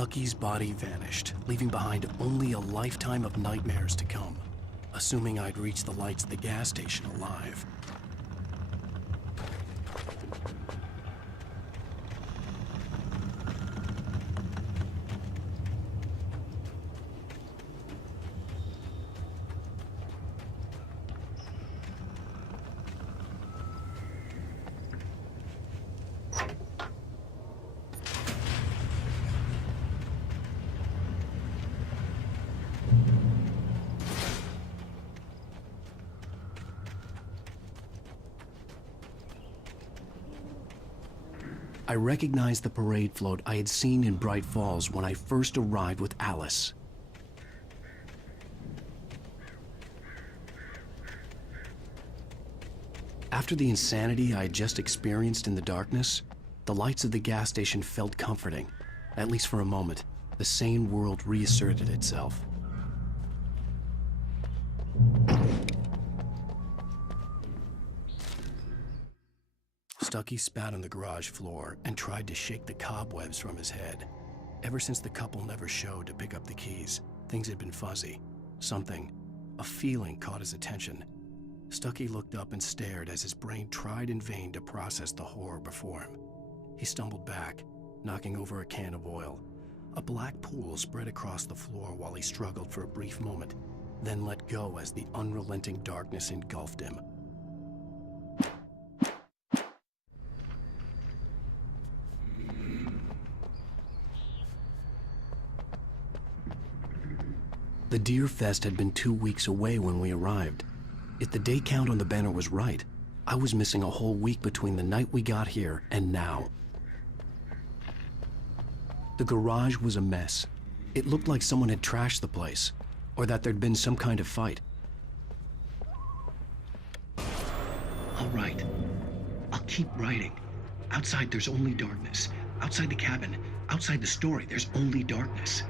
Stucky's body vanished, leaving behind only a lifetime of nightmares to come, assuming I'd reach the lights at the gas station alive. I recognized the parade float I had seen in Bright Falls when I first arrived with Alice. After the insanity I had just experienced in the darkness, the lights of the gas station felt comforting. At least for a moment, the sane world reasserted itself. Stucky spat on the garage floor and tried to shake the cobwebs from his head. Ever since the couple never showed to pick up the keys, things had been fuzzy. Something, a feeling caught his attention. Stucky looked up and stared as his brain tried in vain to process the horror before him. He stumbled back, knocking over a can of oil. A black pool spread across the floor while he struggled for a brief moment, then let go as the unrelenting darkness engulfed him. The Deer Fest had been 2 weeks away when we arrived. If the day count on the banner was right, I was missing a whole week between the night we got here and now. The garage was a mess. It looked like someone had trashed the place, or that there'd been some kind of fight. All right. I'll keep writing. Outside, there's only darkness. Outside the cabin, outside the story, there's only darkness.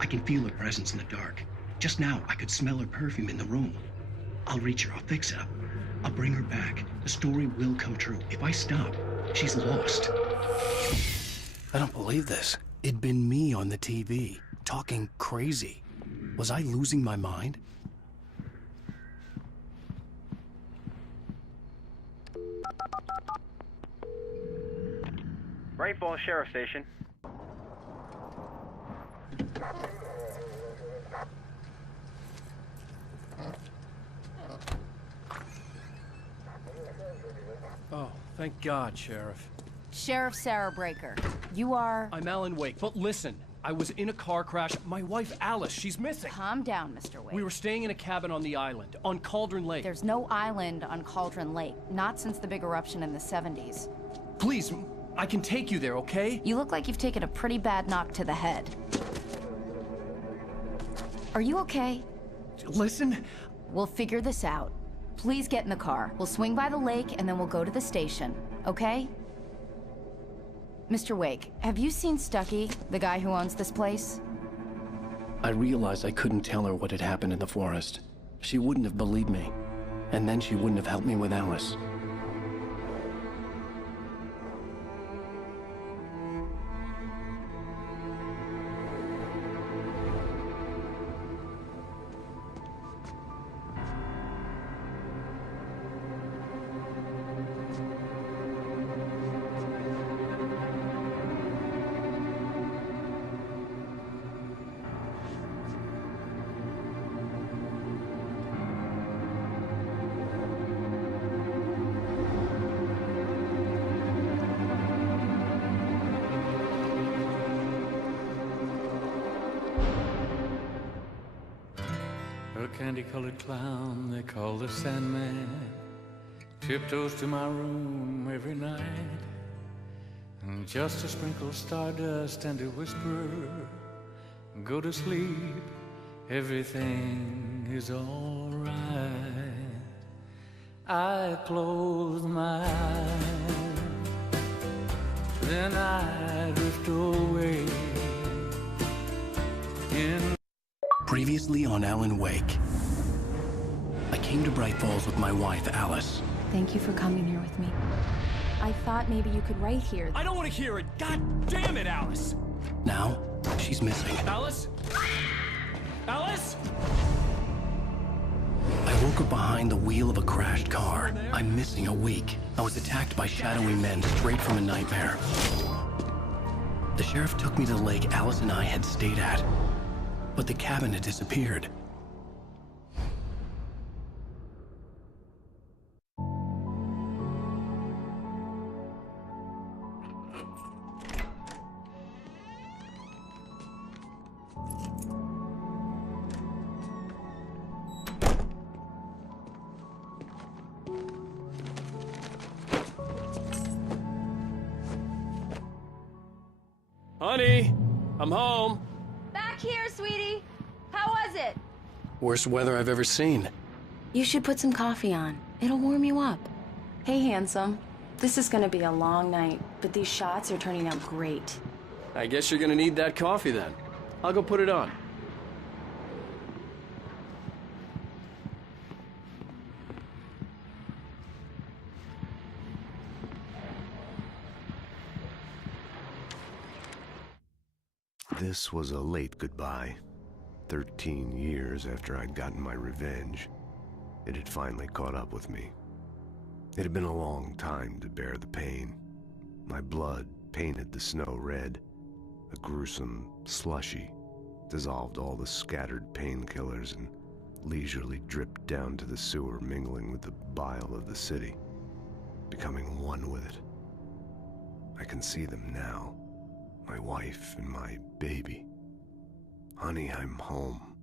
I can feel her presence in the dark. Just now, I could smell her perfume in the room. I'll reach her. I'll fix it up. I'll bring her back. The story will come true. If I stop, she's lost. I don't believe this. It'd been me on the TV, talking crazy. Was I losing my mind? Bright Falls Sheriff Station. Oh, thank God, Sheriff. Sheriff Sarah Breaker. You are... I'm Alan Wake, but listen. I was in a car crash. My wife, Alice, she's missing. Calm down, Mr. Wake. We were staying in a cabin on the island, on Cauldron Lake. There's no island on Cauldron Lake. Not since the big eruption in the 70s. Please, I can take you there, okay? You look like you've taken a pretty bad knock to the head. Are you okay? Listen. We'll figure this out. Please get in the car. We'll swing by the lake and then we'll go to the station, okay? Mr. Wake, have you seen Stucky, the guy who owns this place? I realized I couldn't tell her what had happened in the forest. She wouldn't have believed me. And then she wouldn't have helped me with Alice. A candy-colored clown they call the Sandman tiptoes to my room every night, and just to sprinkle stardust and to whisper, go to sleep, everything is all right. I close my eyes, then I drift away in. Previously on Alan Wake, I came to Bright Falls with my wife, Alice. Thank you for coming here with me. I thought maybe you could write here. I don't want to hear it. God damn it, Alice. Now, she's missing. Alice? Alice? I woke up behind the wheel of a crashed car. I'm missing a week. I was attacked by shadowy men straight from a nightmare. The sheriff took me to the lake Alice and I had stayed at. But the cabin had disappeared. Honey, I'm home. Back here, sweetie. How was it? Worst weather I've ever seen. You should put some coffee on. It'll warm you up. Hey, handsome. This is gonna be a long night, but these shots are turning out great. I guess you're gonna need that coffee then. I'll go put it on. This was a late goodbye. 13 years after I'd gotten my revenge, it had finally caught up with me. It had been a long time to bear the pain. My blood painted the snow red. A gruesome slushy dissolved all the scattered painkillers and leisurely dripped down to the sewer, mingling with the bile of the city, becoming one with it. I can see them now. My wife and my baby. Honey, I'm home.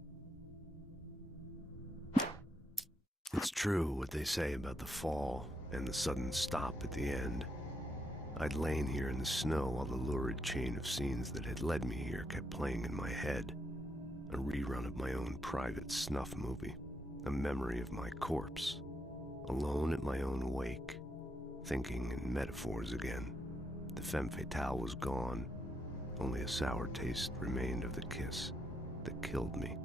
It's true what they say about the fall and the sudden stop at the end. I'd lain here in the snow while the lurid chain of scenes that had led me here kept playing in my head. A rerun of my own private snuff movie. A memory of my corpse. Alone at my own wake. Thinking in metaphors again. The femme fatale was gone. Only a sour taste remained of the kiss that killed me.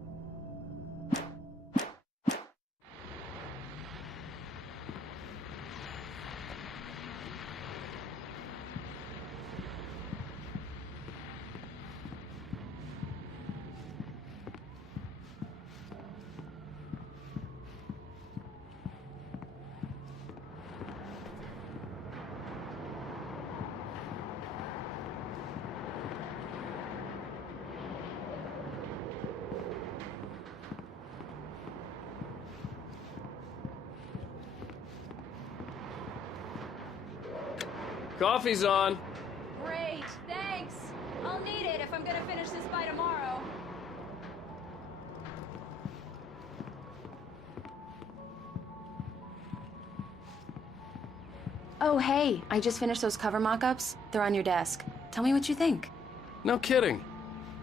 Coffee's on. Great, thanks. I'll need it if I'm gonna finish this by tomorrow. Oh, hey, I just finished those cover mock-ups. They're on your desk. Tell me what you think. No kidding.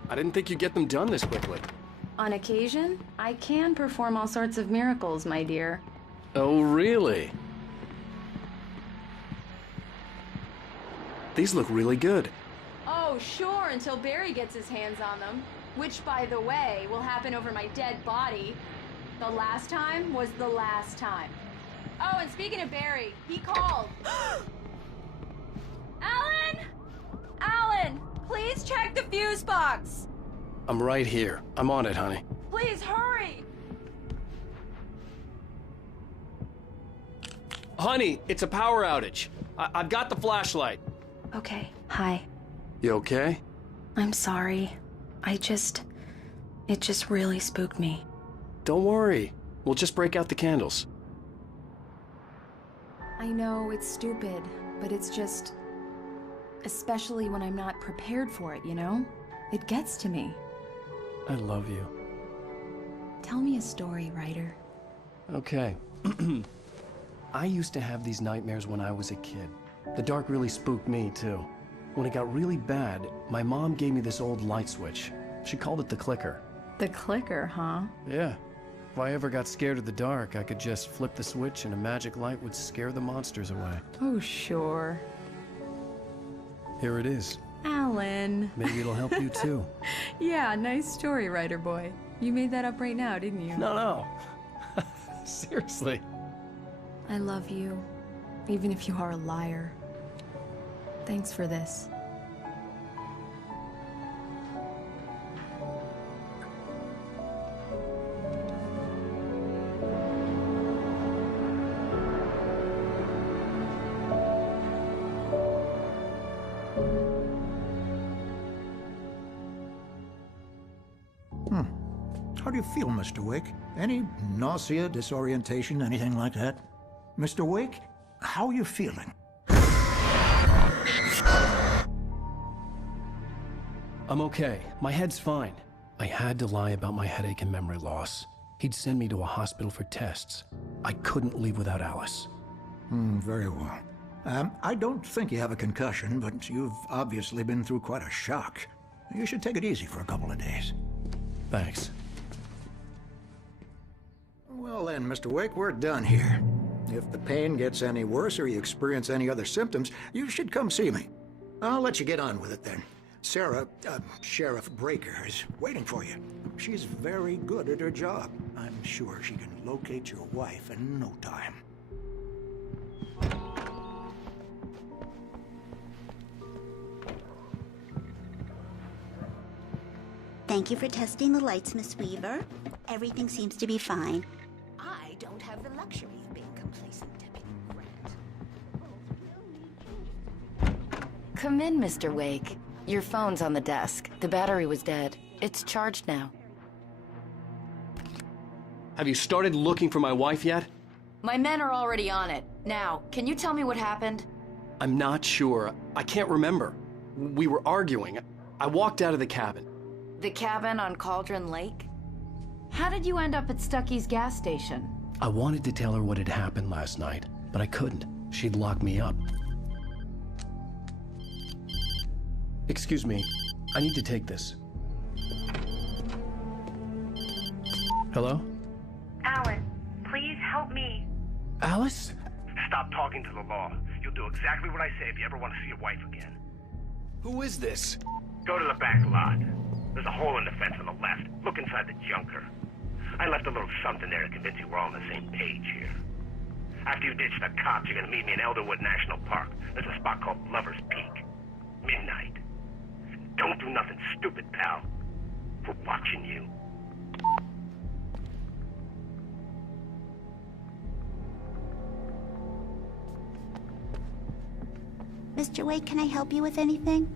I didn't think you'd get them done this quickly. On occasion, I can perform all sorts of miracles, my dear. Oh, really? These look really good. Oh, sure, until Barry gets his hands on them. Which, by the way, will happen over my dead body. The last time was the last time. Oh, and speaking of Barry, he called. Alan! Alan, please check the fuse box. I'm right here. I'm on it, honey. Please hurry. Honey, it's a power outage. I've got the flashlight. Okay, hi. You okay? I'm sorry. It just really spooked me. Don't worry. We'll just break out the candles. I know it's stupid, but it's just... especially when I'm not prepared for it, you know? It gets to me. I love you. Tell me a story, writer. Okay. I used to have these nightmares when I was a kid. The dark really spooked me, too. When it got really bad, my mom gave me this old light switch. She called it the clicker. The clicker, huh? Yeah. If I ever got scared of the dark, I could just flip the switch and a magic light would scare the monsters away. Oh, sure. Here it is. Alan. Maybe it'll help you, too. Yeah, nice story, writer boy. You made that up right now, didn't you? No. Seriously. I love you, even if you are a liar. Thanks for this. How do you feel, Mr. Wake? Any nausea, disorientation, anything like that? Mr. Wake, how are you feeling? I'm okay. My head's fine. I had to lie about my headache and memory loss. He'd send me to a hospital for tests. I couldn't leave without Alice. Very well. I don't think you have a concussion, but you've obviously been through quite a shock. You should take it easy for a couple of days. Thanks. Well then, Mr. Wake, we're done here. If the pain gets any worse or you experience any other symptoms, you should come see me. I'll let you get on with it then. Sarah, Sheriff Breaker, is waiting for you. She's very good at her job. I'm sure she can locate your wife in no time. Thank you for testing the lights, Miss Weaver. Everything seems to be fine. I don't have the luxury of being complacent, Deputy Grant. Come in, Mr. Wake. Your phone's on the desk. The battery was dead. It's charged now. Have you started looking for my wife yet? My men are already on it. Now, can you tell me what happened? I'm not sure. I can't remember. We were arguing. I walked out of the cabin. The cabin on Cauldron Lake? How did you end up at Stucky's gas station? I wanted to tell her what had happened last night, but I couldn't. She'd locked me up. Excuse me, I need to take this. Hello? Alice, please help me. Alice? Stop talking to the law. You'll do exactly what I say if you ever want to see your wife again. Who is this? Go to the back lot. There's a hole in the fence on the left. Look inside the junker. I left a little something there to convince you we're all on the same page here. After you ditch the cops, you're gonna meet me in Elderwood National Park. There's a spot called Lover's Peak. Midnight. Don't do nothing stupid, pal. We're watching you. Mr. Wake, can I help you with anything?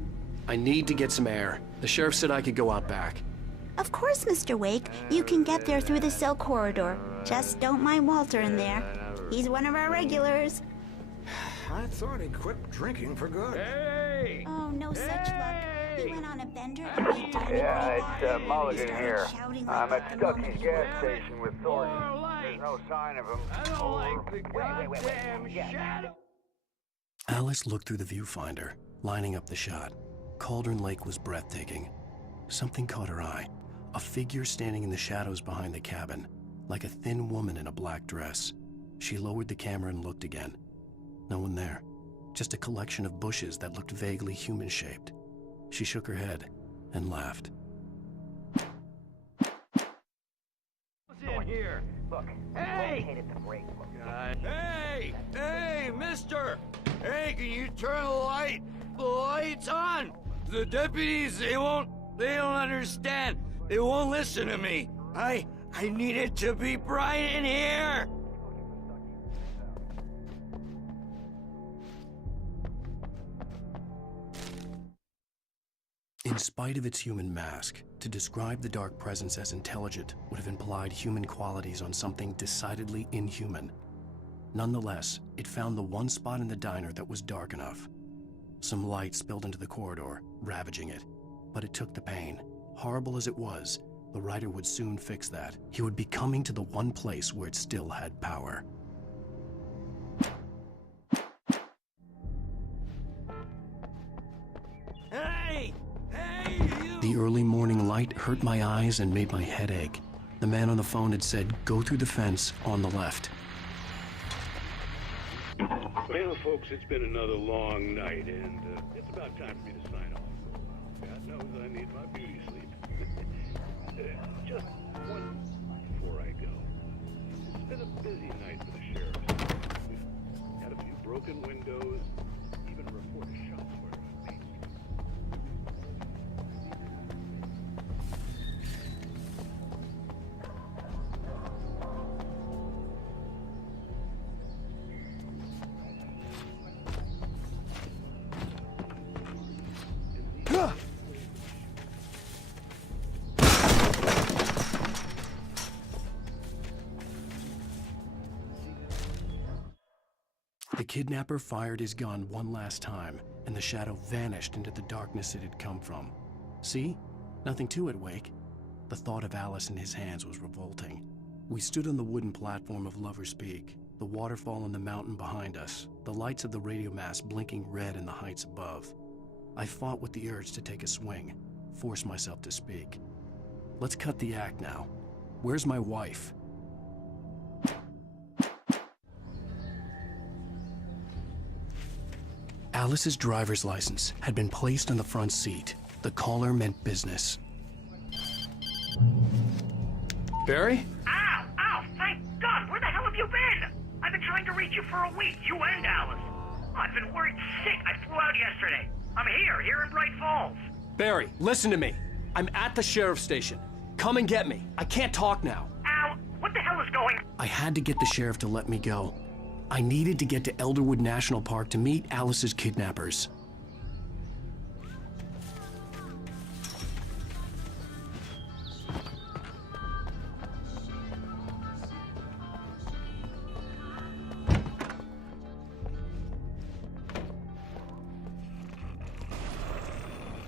I need to get some air. The sheriff said I could go out back. Of course, Mr. Wake. You can get there through the cell corridor. Just don't mind Walter in there. He's one of our regulars. I thought he quit drinking for good. Hey! Oh, no such luck. He went on a bender and made Danny Yeah, pretty it's Mulligan He here. started shouting like I'm that at the moment Stucky's he gas woke up. station with Thornton. There's no sign of him. I don't like the goddamn shadow. Alice looked through the viewfinder, lining up the shot. Cauldron Lake was breathtaking. Something caught her eye. A figure standing in the shadows behind the cabin, like a thin woman in a black dress. She lowered the camera and looked again. No one there. Just a collection of bushes that looked vaguely human-shaped. She shook her head and laughed. What's in here? Look, Hey! hit the brake. Hey! Hey, mister! Hey, can you turn the lights on? The deputies, they don't understand. They won't listen to me. I need it to be bright in here. In spite of its human mask, to describe the dark presence as intelligent would have implied human qualities on something decidedly inhuman. Nonetheless, it found the one spot in the diner that was dark enough. Some light spilled into the corridor, ravaging it. But it took the pain. Horrible as it was, the writer would soon fix that. He would be coming to the one place where it still had power. Hey! Hey, you! The early morning light hurt my eyes and made my head ache. The man on the phone had said, "Go through the fence on the left." Well, folks, it's been another long night, and it's about time for me to sign off for a while. God knows I need my beauty sleep. Just one before I go. It's been a busy night for the sheriff. We've had a few broken windows, even a report of shots where I've been. The kidnapper fired his gun one last time, and the shadow vanished into the darkness it had come from. See? Nothing to it, Wake. The thought of Alice in his hands was revolting. We stood on the wooden platform of Lover's Peak, the waterfall on the mountain behind us, the lights of the radio mast blinking red in the heights above. I fought with the urge to take a swing, force myself to speak. Let's cut the act now. Where's my wife? Alice's driver's license had been placed on the front seat. The caller meant business. Barry? Ow! Ow! Thank God! Where the hell have you been? I've been trying to reach you for a week, you and Alice. I've been worried sick. I flew out yesterday. I'm here in Bright Falls. Barry, listen to me. I'm at the sheriff's station. Come and get me. I can't talk now. Al, what the hell is going on? I had to get the sheriff to let me go. I needed to get to Elderwood National Park to meet Alice's kidnappers.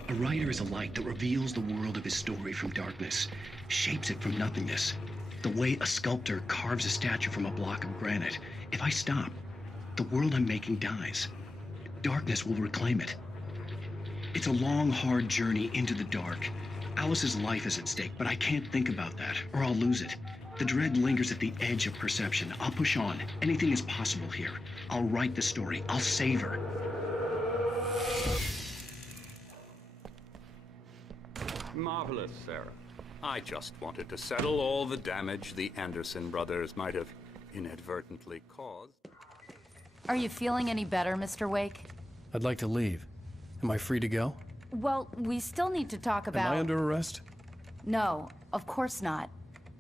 A writer is a light that reveals the world of his story from darkness, shapes it from nothingness. The way a sculptor carves a statue from a block of granite. If I stop, the world I'm making dies. Darkness will reclaim it. It's a long, hard journey into the dark. Alice's life is at stake, but I can't think about that, or I'll lose it. The dread lingers at the edge of perception. I'll push on. Anything is possible here. I'll write the story. I'll save her. Marvelous, Sarah. I just wanted to settle all the damage the Anderson brothers might have inadvertently caused. Are you feeling any better, Mr. Wake? I'd like to leave. Am I free to go? Well, we still need to talk about... Am I under arrest? No, of course not.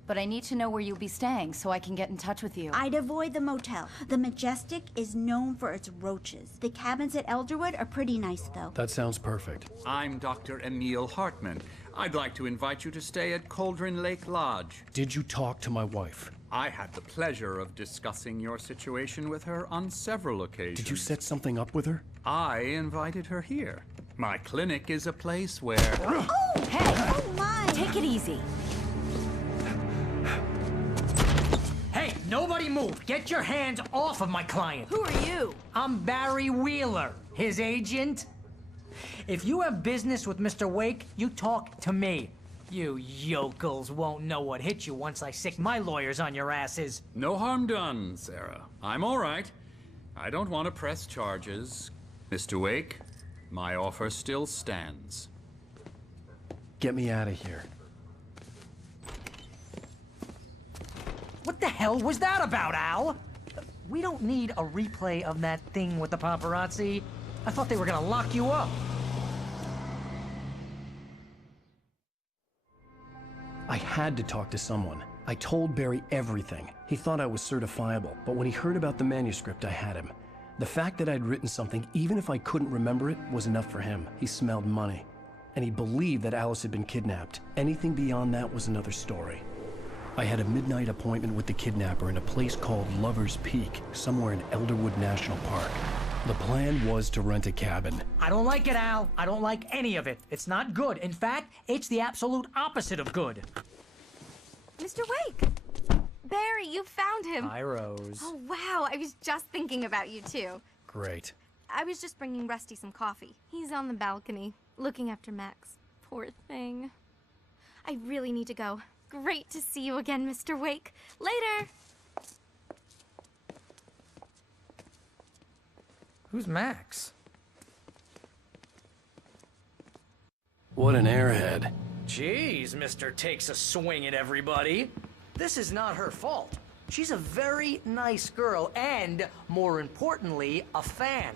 But I need to know where you'll be staying so I can get in touch with you. I'd avoid the motel. The Majestic is known for its roaches. The cabins at Elderwood are pretty nice, though. That sounds perfect. I'm Dr. Emil Hartman. I'd like to invite you to stay at Cauldron Lake Lodge. Did you talk to my wife? I had the pleasure of discussing your situation with her on several occasions. Did you set something up with her? I invited her here. My clinic is a place where... Oh! Hey! Oh, my! Take it easy. Hey, nobody move! Get your hands off of my client! Who are you? I'm Barry Wheeler, his agent. If you have business with Mr. Wake, you talk to me. You yokels won't know what hit you once I sick my lawyers on your asses. No harm done, Sarah. I'm all right. I don't want to press charges. Mr. Wake, my offer still stands. Get me out of here. What the hell was that about, Al? We don't need a replay of that thing with the paparazzi. I thought they were gonna lock you up. I had to talk to someone. I told Barry everything. He thought I was certifiable, but when he heard about the manuscript, I had him. The fact that I'd written something, even if I couldn't remember it, was enough for him. He smelled money. And he believed that Alice had been kidnapped. Anything beyond that was another story. I had a midnight appointment with the kidnapper in a place called Lover's Peak, somewhere in Elderwood National Park. The plan was to rent a cabin. I don't like it, Al. I don't like any of it. It's not good. In fact, it's the absolute opposite of good. Mr. Wake! Barry, you found him! Hi, Rose. Oh, wow. I was just thinking about you, too. Great. I was just bringing Rusty some coffee. He's on the balcony, looking after Max. Poor thing. I really need to go. Great to see you again, Mr. Wake. Later! Who's Max? What an airhead. Jeez, Mr. Takes a swing at everybody. This is not her fault. She's a very nice girl and, more importantly, a fan.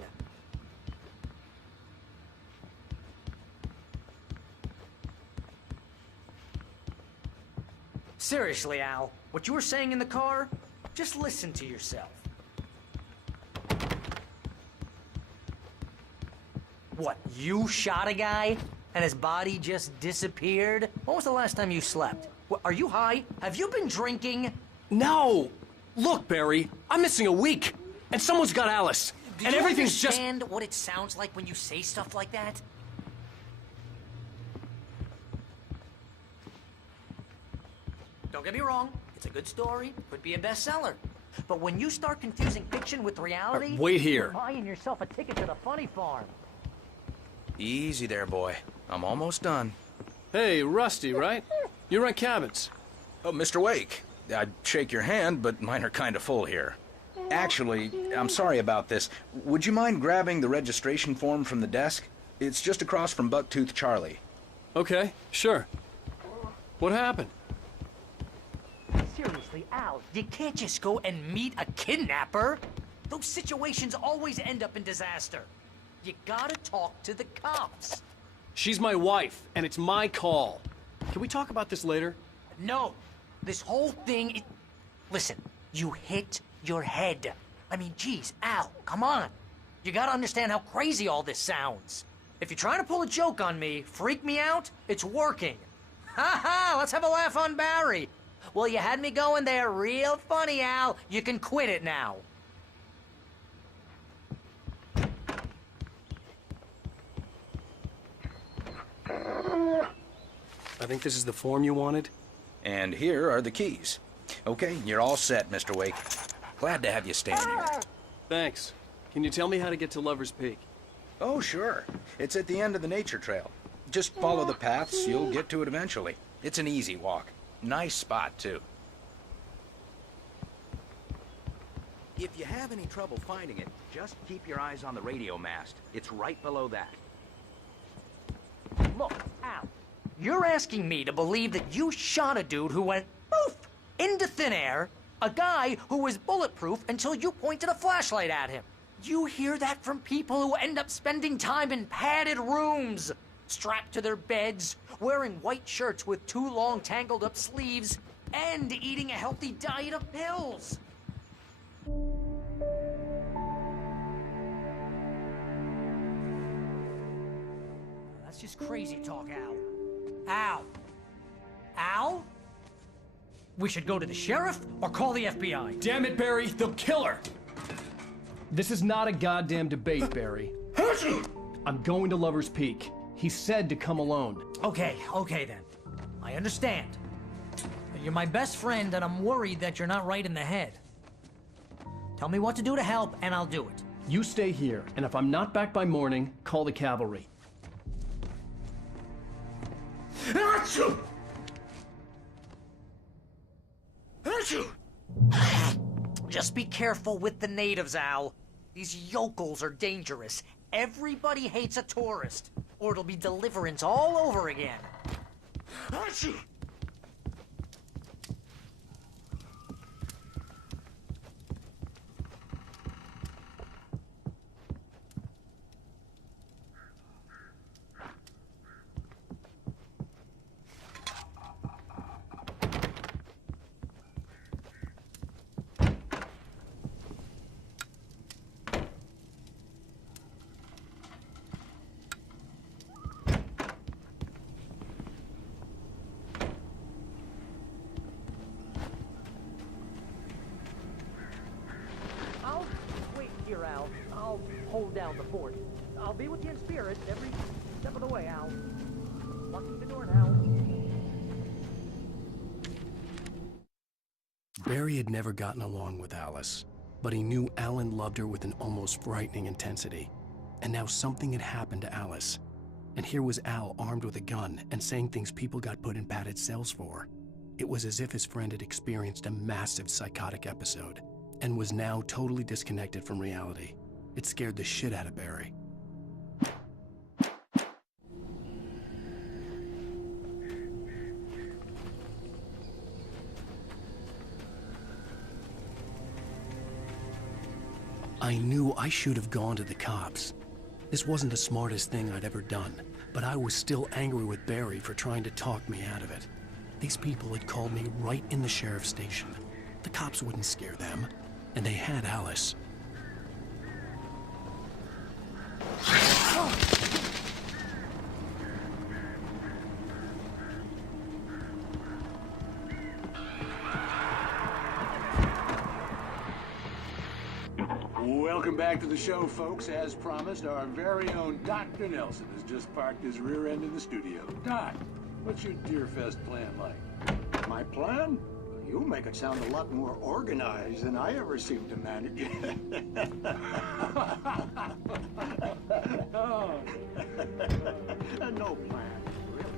Seriously, Al, what you were saying in the car, just listen to yourself. What, you shot a guy and his body just disappeared? When was the last time you slept? What, are you high? Have you been drinking? No! Look, Barry, I'm missing a week, and someone's got Alice, and everything's just... Do you understand what it sounds like when you say stuff like that? Don't get me wrong, it's a good story, could be a bestseller. But when you start confusing fiction with reality... wait here. You're buying yourself a ticket to the funny farm. Easy there, boy. I'm almost done. Hey, Rusty, right? You rent cabins. Oh, Mr. Wake. I'd shake your hand, but mine are kind of full here. Actually, I'm sorry about this. Would you mind grabbing the registration form from the desk? It's just across from Bucktooth Charlie. Okay, sure. What happened? Seriously, Al, you can't just go and meet a kidnapper. Those situations always end up in disaster. You gotta talk to the cops. She's my wife, and it's my call. Can we talk about this later? No. This whole thing... Listen, you hit your head. I mean, geez, Al, come on. You gotta understand how crazy all this sounds. If you're trying to pull a joke on me, freak me out, it's working. Ha ha, let's have a laugh on Barry. Well, you had me going there real funny, Al. You can quit it now. I think this is the form you wanted. And here are the keys. Okay, you're all set, Mr. Wake. Glad to have you stand here. Thanks. Can you tell me how to get to Lover's Peak? Oh, sure. It's at the end of the nature trail. Just follow the paths, you'll get to it eventually. It's an easy walk. Nice spot, too. If you have any trouble finding it, just keep your eyes on the radio mast. It's right below that. Look, Al, you're asking me to believe that you shot a dude who went poof into thin air, a guy who was bulletproof until you pointed a flashlight at him. You hear that from people who end up spending time in padded rooms, strapped to their beds, wearing white shirts with too long tangled up sleeves, and eating a healthy diet of pills. That's just crazy talk, Al. Al? Al? We should go to the sheriff or call the FBI. Damn it, Barry, they'll kill her! This is not a goddamn debate, Barry. I'm going to Lover's Peak. He said to come alone. Okay then. I understand. You're my best friend, and I'm worried that you're not right in the head. Tell me what to do to help, and I'll do it. You stay here, and if I'm not back by morning, call the cavalry. Achoo! Just be careful with the natives, Al. These yokels are dangerous. Everybody hates a tourist, or it'll be deliverance all over again. Achoo! Here, Al. I'll hold down the fort. I'll be with you in spirit every step of the way, Al. Locking the door now. Barry had never gotten along with Alice, but he knew Alan loved her with an almost frightening intensity. And now something had happened to Alice. And here was Al armed with a gun and saying things people got put in padded cells for. It was as if his friend had experienced a massive psychotic episode and was now totally disconnected from reality. It scared the shit out of Barry. I knew I should have gone to the cops. This wasn't the smartest thing I'd ever done, but I was still angry with Barry for trying to talk me out of it. These people had called me right in the sheriff's station. The cops wouldn't scare them. And they had Alice. Welcome back to the show, folks. As promised, our very own Dr. Nelson has just parked his rear end in the studio. Doc, what's your Deerfest plan like? My plan? You make it sound a lot more organized than I ever seem to manage. Oh. No plan, really.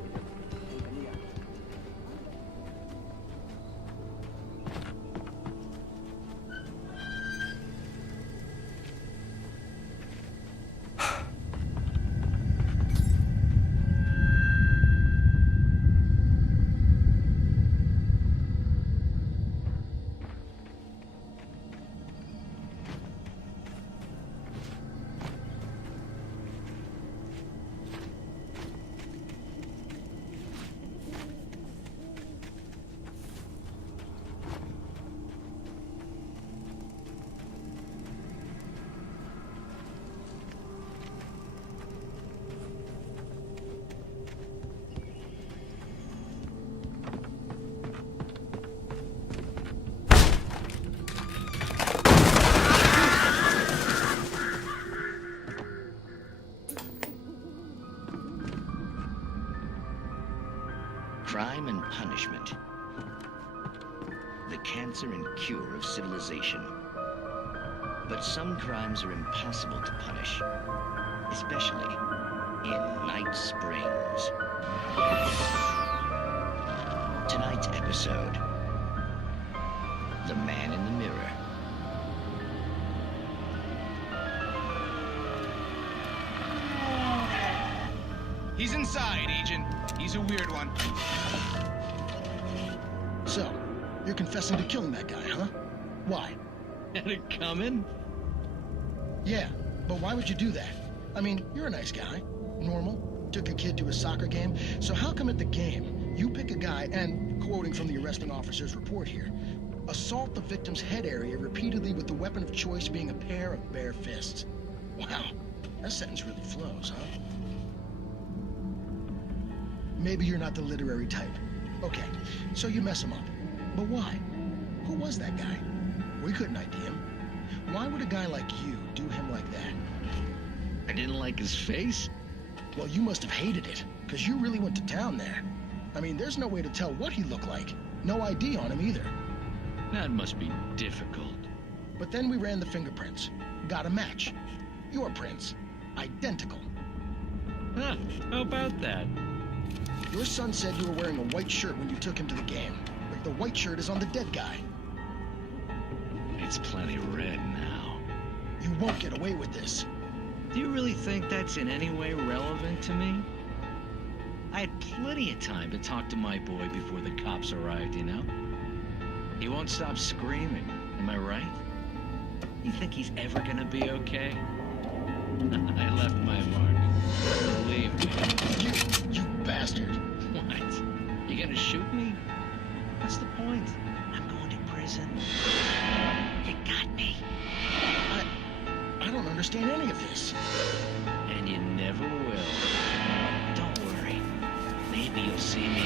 Crime and punishment. the cancer and cure of civilization. But some crimes are impossible to punish, especially in Night Springs. Tonight's episode, The Man in the Mirror. He's inside, Agent. He's a weird one. So, you're confessing to killing that guy, huh? Why? Had it coming? Yeah, but why would you do that? I mean, you're a nice guy. Normal. Took a kid to a soccer game. So how come at the game, you pick a guy and, quoting from the arresting officer's report here, assault the victim's head area repeatedly with the weapon of choice being a pair of bare fists? Wow, that sentence really flows, huh? Maybe you're not the literary type. Okay, so you mess him up. But why? Who was that guy? We couldn't ID him. Why would a guy like you do him like that? I didn't like his face? Well, you must have hated it, because you really went to town there. I mean, there's no way to tell what he looked like. No ID on him either. That must be difficult. But then we ran the fingerprints. Got a match. Your prints. Identical. Huh, how about that? Your son said you were wearing a white shirt when you took him to the game. But the white shirt is on the dead guy. It's plenty red now. You won't get away with this. Do you really think that's in any way relevant to me? I had plenty of time to talk to my boy before the cops arrived, you know? He won't stop screaming, am I right? You think he's ever gonna be okay? I left my mark. Believe me. You bastard. What? You gonna shoot me? What's the point? I'm going to prison. You got me. I don't understand any of this. And you never will. Don't worry. Maybe you'll see me